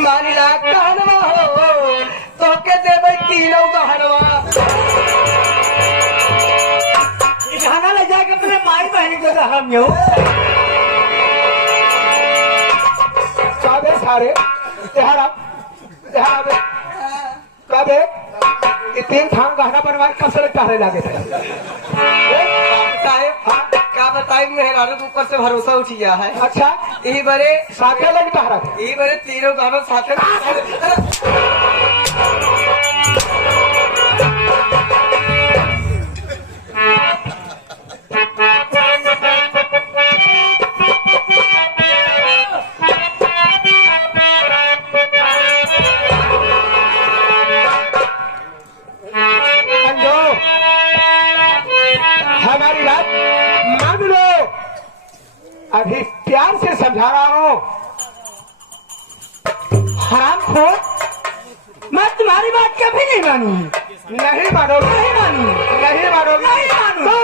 मानिला कहनवा हो तो के देवे तीनों कहनवा खाना ले जाके अपने माई बहन को हम यो सारे सारे तेहारा तेहारा कबे ये तीन थान गहना बनवाए कब से टहरे लागे थे क्या बताए मेहरारू के ऊपर से भरोसा उठ गया है। अच्छा यही बड़े साथे लग टहरा यही बड़े तीनों गहनों साथे हमारी बात मान लो, अभी प्यार से समझा रहा हूँ। हरामखोर, मैं तुम्हारी बात कभी नहीं मानूंगी। नहीं मानोगे? नहीं मानूंगी। नहीं मानोगे? नहीं मानूंगी।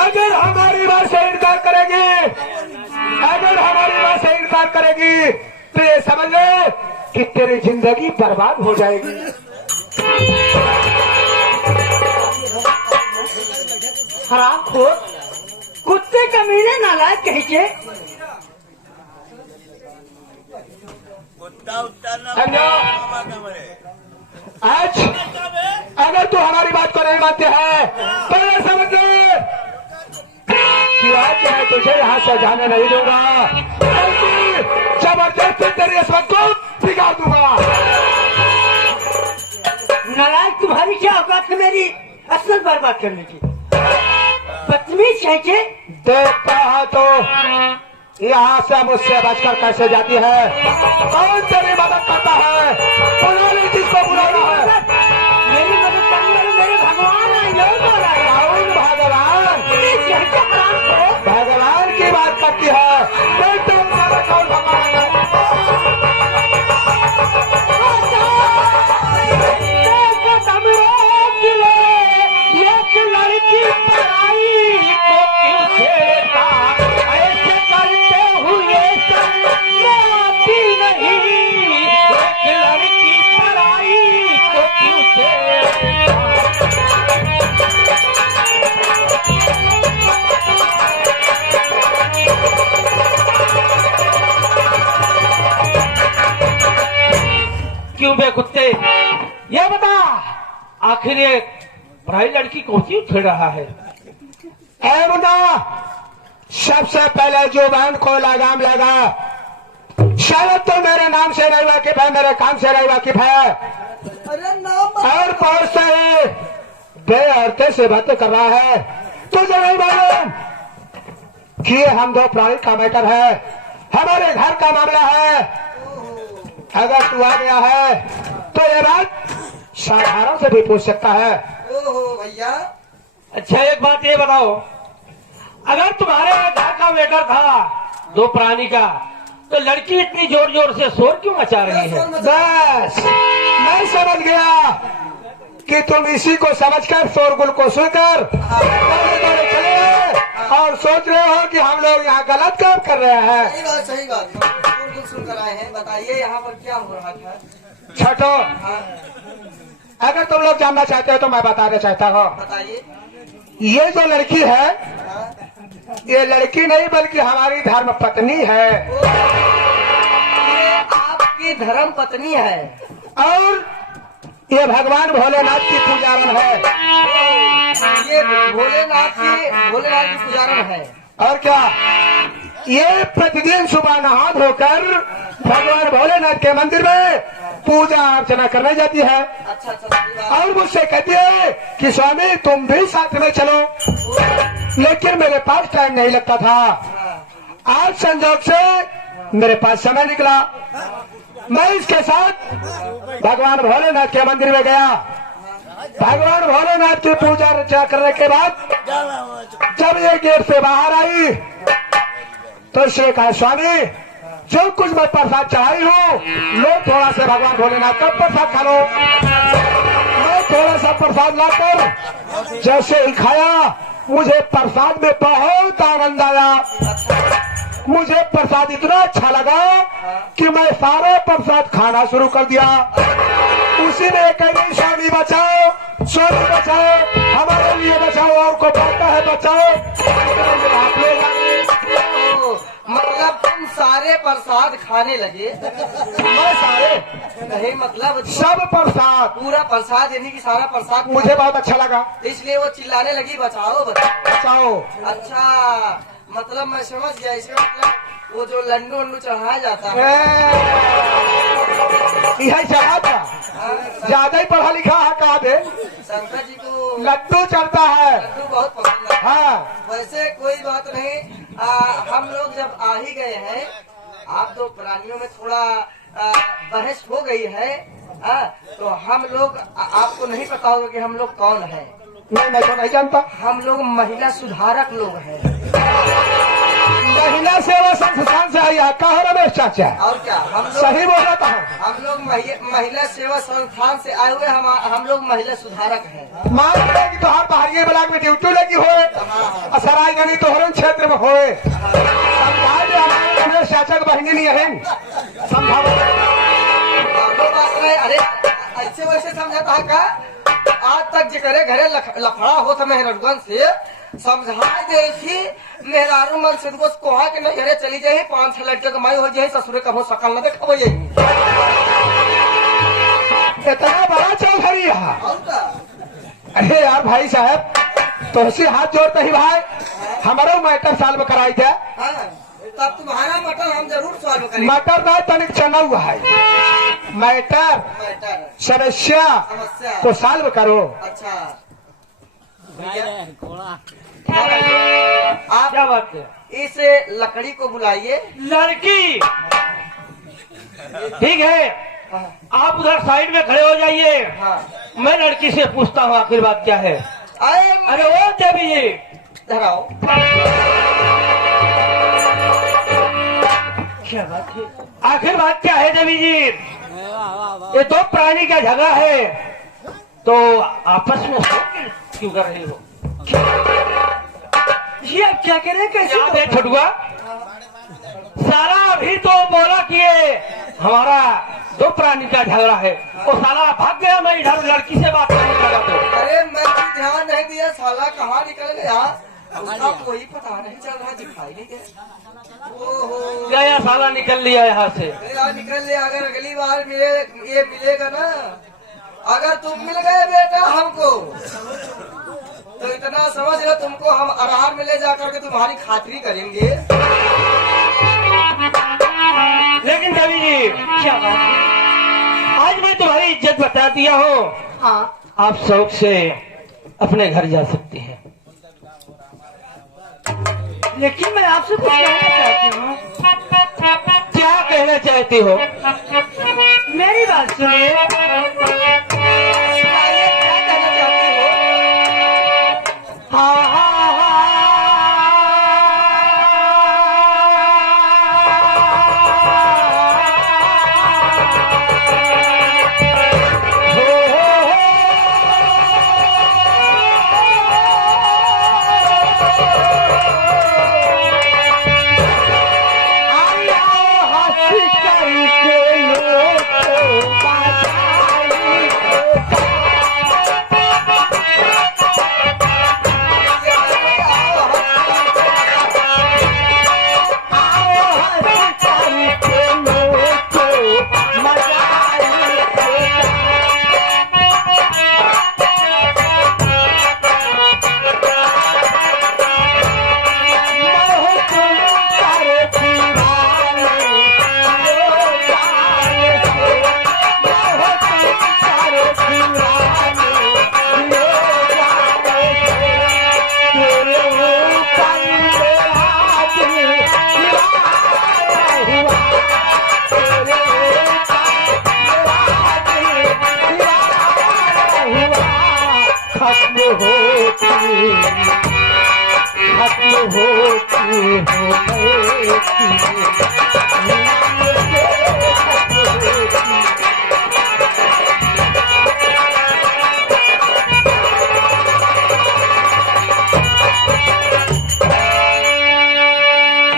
अगर हमारी बात से इनकार करेगी, अगर हमारी बात से इनकार करेगी तो ये समझ लो कि तेरी जिंदगी बर्बाद हो जाएगी। हरामखोर, कुत्ते कमीने नालायक कहीं के आज अगर तू हमारी बात को नहीं मानते हैं तो ये समझ ले कि आज मैं तुझे यहाँ से जाने नहीं दूंगा, जबरदस्ती तेरी इस्मत को बिगाड़ दूंगा। नालायक, तुम्हारी क्या औकात है मेरी असमत बर्बाद करने की? बदतमीज है के देखता है तो यहाँ से मुझसे बचकर कैसे जाती है? कौन तेरी मदद करता है? बुला ले जिसको बुलाना है। मेरी मदद करने वाले मेरे भगवान है। कौन भगवान? भगवान की बात करती है। कौन भगवान है? क्यों बे कुत्ते, ये बता आखिर ये पढ़ाई लड़की को क्यों छेड़ रहा है? ऐ मुन्ना, सबसे पहले जो बहन को लगाम लगा, शायद तो मेरे नाम से नहीं वाकिफ है, मेरे काम से नहीं वाकिफ है। अरे नाम और पौर से ही बेअर्थे से बातें कर रहा है। तुझे नहीं मालूम कि हम दो प्राणी का मैटर है, हमारे घर का मामला है। अगर तू आ गया है तो ये बात साधारण से भी पूछ सकता है। ओहो भैया, अच्छा एक बात ये बताओ, अगर तुम्हारे घर का मैटर था दो प्राणी का, तो लड़की इतनी जोर जोर से शोर क्यों मचा रही है? बस मैं समझ गया कि तुम इसी को समझकर शोरगुल को सुनकर चले और सोच रहे हो कि हम लोग यहाँ गलत काम कर रहे हैं। सही बात, सही बात। सुनकर आए हैं, बताइए यहाँ पर क्या हो रहा था? छठो, अगर तुम लोग जानना चाहते हो तो मैं बताना चाहता हूँ। बताइए। ये जो लड़की है, ये लड़की नहीं बल्कि हमारी धर्म पत्नी है। ये आपकी धर्म पत्नी है और ये भगवान भोलेनाथ की पुजारन है। ये भोलेनाथ की पुजारन है। और क्या ये प्रतिदिन सुबह नहा धोकर भगवान भोलेनाथ के मंदिर में पूजा अर्चना करने जाती है। अच्छा अच्छा, सही बात। और मुझसे कहती है कि स्वामी तुम भी साथ में चलो, लेकिन मेरे पास टाइम नहीं लगता था। हाँ, आज संजोग से मेरे पास समय निकला, मैं इसके साथ भगवान भोलेनाथ के मंदिर में गया। भगवान भोलेनाथ की पूजा अर्चना करने के बाद जब ये गेट से बाहर आई तो इसने कहा स्वामी जो कुछ मैं प्रसाद चढ़ाई हूँ लो थोड़ा सा भगवान भोलेनाथ का प्रसाद खा लो। मैं थोड़ा सा प्रसाद लाकर जैसे ही खाया मुझे प्रसाद में बहुत आनंद आया। मुझे प्रसाद इतना अच्छा लगा कि मैं सारा प्रसाद खाना शुरू कर दिया। उसी में कहीं स्वामी बचाओ, स्वामी बचाओ, हमारे लिए बचाओ, और को पता है बचाओ। आप ले जाए। तो मतलब तुम सारे प्रसाद खाने लगे? मैं सारे नहीं, मतलब सब प्रसाद, पूरा प्रसाद यानी कि सारा प्रसाद मुझे बहुत अच्छा लगा। इसलिए वो चिल्लाने लगी बचाओ बचाओ। बचाओ। अच्छा, मतलब मैं समझ गया। इसका मतलब वो जो लड्डू वड्डू चढ़ाया जाता है। यही चढ़ा था, हाँ, ज्यादा ही पढ़ा लिखा है कहा दे। शंकर जी को लड्डू चढ़ता है। लड्डू बहुत पसंद है। हाँ वैसे कोई बात नहीं। हम लोग जब आ ही गए हैं, आप तो प्राणियों में थोड़ा बहस हो गई है। तो हम लोग आपको नहीं पता होगा कि हम लोग कौन है। नहीं, मैं तो नहीं जानता। हम लोग महिला सुधारक लोग हैं। महिला सेवा संस्थान से आई है। कहा रमेश चाचा? और क्या, हम लोग सही बोल रहा था। हम लोग महिला सेवा संस्थान से आए हुए हम लोग महिला सुधारक हैं। मान रहे कि तोहार बाहरी ब्लॉक में ड्यूटी लगी हो, सराय गनी तोहरन क्षेत्र में होए, समझा दे हमारे रमेश चाचा की बहनी नहीं है। समझा वो बात नहीं। अरे ऐसे वैसे समझाता है का? आज तक जिकरे घरे लफड़ा हो था मेहरगन से समझा दे थी। मेहरारू मन से कोहा के नजरे चली जाए, 5-6 लड़के कमाई हो जाए, ससुरे कभो सकल न देखो। इतना बड़ा चौधरी है। और का? अरे यार भाई साहब तुमसे हाथ जोड़ते ही भाई हमारा मैटर साल में कराई दे। हाँ, तब तुम्हारा मटन हम जरूर सॉल्व करेंगे। मटर ना तनिक चना हुआ है। मैटर मैटर समस्या समस्या को सॉल्व करो। अच्छा, आप क्या बात है? इस लकड़ी को बुलाइए। लड़की ठीक है, हाँ, आप उधर साइड में खड़े हो जाइए। हाँ। मैं लड़की से पूछता हूँ आखिर बात क्या है। अरे ओ देवी जी, धराओ। क्या बात है? आखिर बात क्या है देवी जी? ये दो प्राणी का झगड़ा है, तो आपस में क्यों कर रहे हो? ये आप क्या कह रहे हैं? कैसे याद है छठुआ? साला अभी तो बोला कि ये हमारा दो प्राणी का झगड़ा है, वो साला भाग गया। मैं इधर लड़की से बात करने लगा तो अरे मैं ध्यान नहीं दिया, साला कहाँ निकल गया उसका कोई पता नहीं चल रहा, दिखाई नहीं गया। ओहो, गया साला, निकल लिया यहाँ से। यार निकल ले। अगर अगली बार ये मिलेगा ना, अगर तुम मिल गए बेटा हमको, तो इतना समझ लो तुमको हम आराम में ले जाकर के तुम्हारी खातिरी करेंगे। लेकिन देवी जी क्या बात है? आज मैं तुम्हारी इज्जत बता दिया हूँ। हाँ, आप शौक से अपने घर जा सकती हैं। लेकिन मैं आपसे कुछ कहना चाहती हूँ। क्या कहना चाहती हो? मेरी बात सुनिए। क्या कहना चाहती हो? हाँ हाँ हाँ। होती खत्म होती हो गए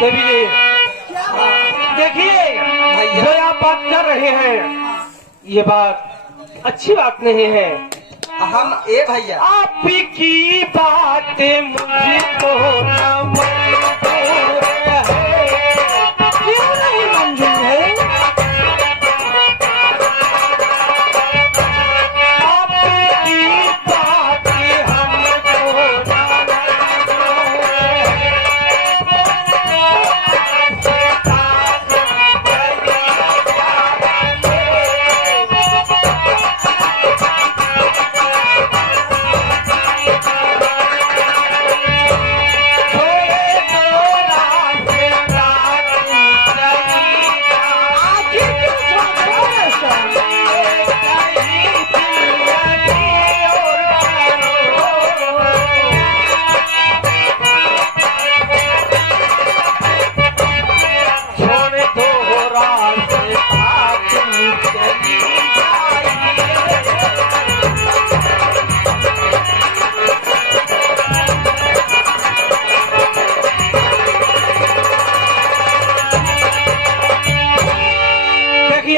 देवी जी देखिए जो आप बात कर रहे हैं ये बात अच्छी बात नहीं है। हम ए भैया आपकी बातें मुझको न मंजूर है। क्यों नहीं मंजूर है? आपकी बातें हमको न मंजूर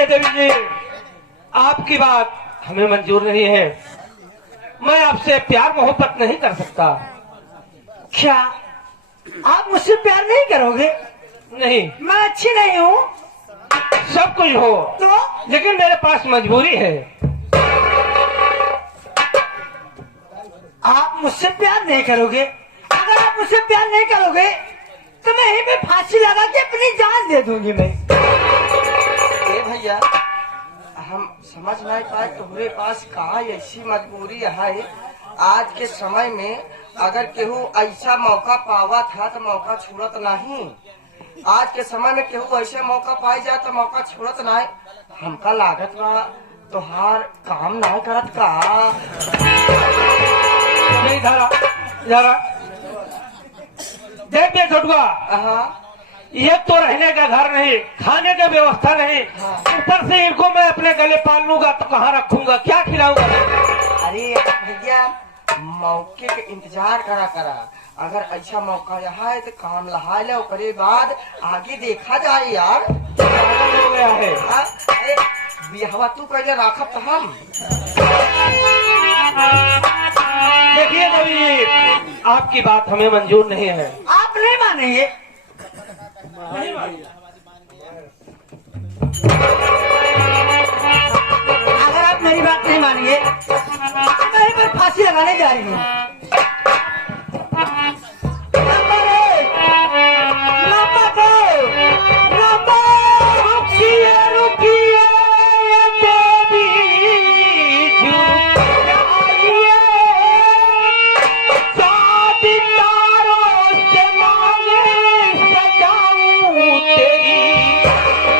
देवी जी आपकी बात हमें मंजूर नहीं है। मैं आपसे प्यार मोहब्बत नहीं कर सकता। क्या आप मुझसे प्यार नहीं करोगे? नहीं, मैं अच्छी नहीं हूँ सब कुछ हो तो? लेकिन मेरे पास मजबूरी है। आप मुझसे प्यार नहीं करोगे? अगर आप मुझसे प्यार नहीं करोगे तो मैं यहीं पे फांसी लगा के अपनी जान दे दूंगी। मैं ए भैया हम समझ नहीं पाए तुम्हारे पास कहा ऐसी मजबूरी है। आज के समय में अगर केहू ऐसा मौका पावा था तो मौका छोड़त नहीं। आज के समय में केहू ऐसे मौका पाई जाए तो मौका छोड़त नहीं। हमका लागत बा तोहार काम नहीं करत का। नहीं धारा जरा देख दे छोटुआ, हाँ ये तो रहने का घर नहीं, खाने का व्यवस्था नहीं, ऊपर से इनको मैं अपने गले पाल लूंगा तो कहाँ रखूंगा, क्या खिलाऊंगा? अरे भैया मौके के इंतजार करा। अगर ऐसा मौका है तो काम लहा ले, उसके बाद आगे देखा जाए यार। पागल हो गया है। अरे बिहवा तू पहले राखब तो हम। देखिए देवी आपकी बात हमें मंजूर नहीं है। आप नहीं मानेंगे? अगर आप मेरी बात नहीं मानेंगे तो मैं यहीं पर फांसी लगाने जा रही हूँ। नंबर एक, नंबर दो, नंबर रुकिए रुकिए देवी झुक जाइए, शादी तारों से मांगे सजाऊं तेरी,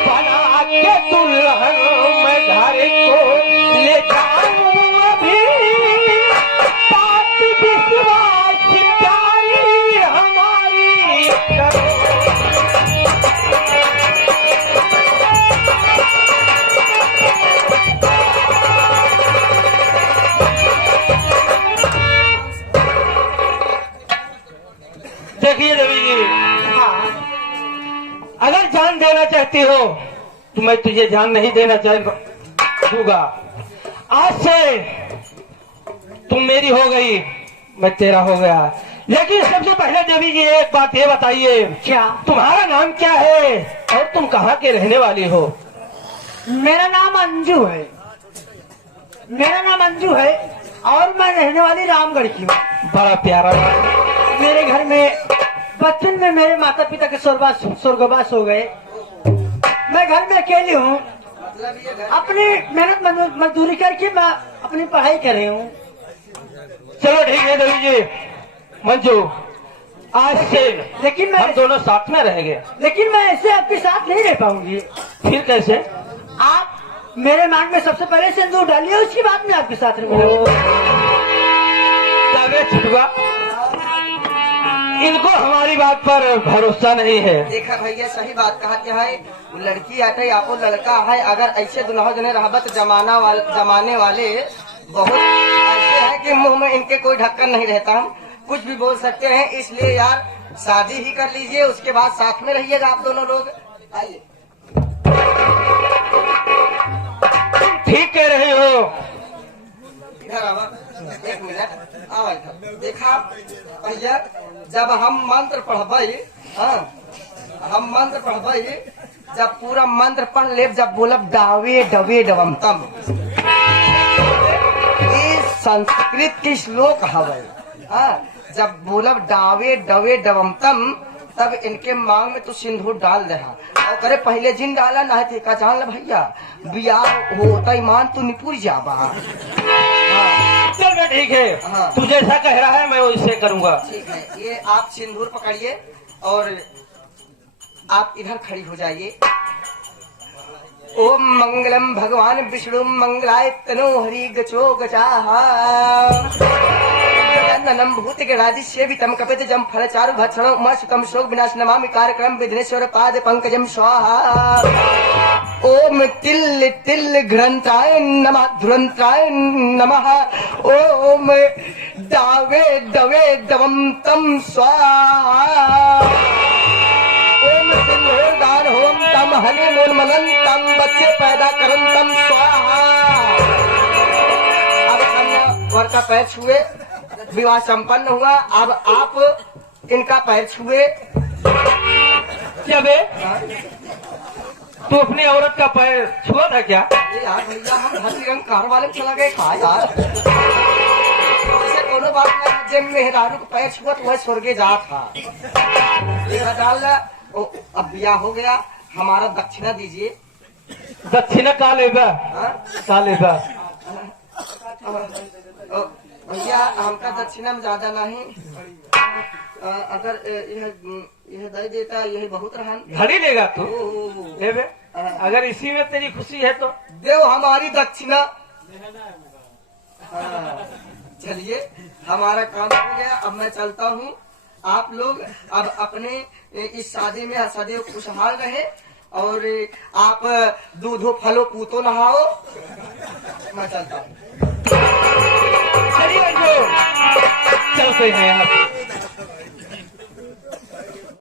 बना के दुल्हन मैं घर को ले जाऊं। अभी बात विश्वास प्यारी हमारी करो। देखिए देवी जी हाँ, अगर जान देना चाहती हो तो मैं तुझे जान नहीं देना दूंगा। आज से तुम मेरी हो गई, मैं तेरा हो गया। लेकिन सबसे पहले देवी जी एक बात ये बताइए, क्या? तुम्हारा नाम क्या है और तुम कहाँ के रहने वाली हो? मेरा नाम अंजू है। मेरा नाम अंजू है और मैं रहने वाली रामगढ़ की हूँ। बड़ा प्यारा नाम। मेरे घर में बचपन में मेरे माता पिता के स्वर्गवास हो गए। मैं घर में अकेली हूँ। मतलब ये घर अपनी मेहनत मजदूरी करके मैं अपनी पढ़ाई कर रही हूँ। चलो ठीक है देवी जी, मंजू आज से लेकिन हम मैं दोनों साथ में रहेंगे। लेकिन मैं ऐसे आपके साथ नहीं रह पाऊंगी। फिर कैसे? आप मेरे मांग में सबसे पहले सिंदूर डालिए, उसके बाद में आपके साथ रहूंगा। अरे छुटुआ, इनको हमारी बात पर भरोसा नहीं है। देखा भैया सही बात कहा क्या है, वो लड़की आते आपको लड़का है, अगर ऐसे दुल्हा जने रहबत जमाने वाले बहुत ऐसे हैं कि मुंह में इनके कोई ढक्कन नहीं रहता, हम कुछ भी बोल सकते हैं। इसलिए यार शादी ही कर लीजिए, उसके बाद साथ में रहिएगा आप दोनों लोग। आइए। ठीक कह रहे हो। इधर आवा, एक मिनट आवा इधर। देखा भैया, जब हम मंत्र पढ़बई, हाँ, हम मंत्र पढ़बई, जब पूरा मंत्र पढ़ ले, जब बोलब डावे डवे डवम तम, ये संस्कृत के श्लोक हवे। हाँ, जब बोलब डावे डवे डवम तम, तब इनके मांग में तू सिंदूर डाल दे। और करे पहले जिन डाला ना थे का जान ले भैया, बियाह होता ईमान तू निपुर जाबा। चल बे, ठीक है। हाँ। तू जैसा कह रहा है मैं वैसे करूंगा। ठीक है, ये आप सिंदूर पकड़िए और आप इधर खड़ी हो जाइए। ओम मंगलम भगवान विष्णु मंगलाय तनो हरि गचो गचाहा, नम भूत गणादि सेवितम कपित जम फल चारु भक्षण उमा सुतम शोक विनाश नमामि कार्यक्रम विघ्नेश्वर पाद पंकजम स्वाहा। ओम तिल तिल घ्रंताय नमः धुरंताय नमः। ओम दावे दवे दवम तम स्वाहा। ओम सिंदूर दान होम तम हनि मूल मनन तम बच्चे पैदा करम तम स्वाहा। अब हमने वर का पैर छुए, विवाह संपन्न हुआ। अब आप इनका पैर छुए। क्या बे, तू अपनी औरत का पैर छुआ था क्या? यार भैया, हम धरती रंग कार वाले में चला गए कहा यार। ऐसे कोनो बात नहीं, जब मेहरारू को पैर छुआ तो वह स्वर्गे जा था। ये डाल अब ब्याह हो गया, हमारा दक्षिणा दीजिए। दक्षिणा का लेगा? हाँ? का लेगा? भैया हमका दक्षिणा में ज्यादा नहीं, अगर यह दे देता यही बहुत रहन। घड़ी लेगा तू? ओ, ले बे, अगर इसी में तेरी खुशी है तो देव हमारी दक्षिणा। हाँ, चलिए हमारा काम हो गया, अब मैं चलता हूँ। आप लोग अब अपने इस शादी में सदैव खुशहाल रहे और आप दूधो फलो पूतो नहाओ। मैं चलता हूँ। चलिए चलते हैं आप।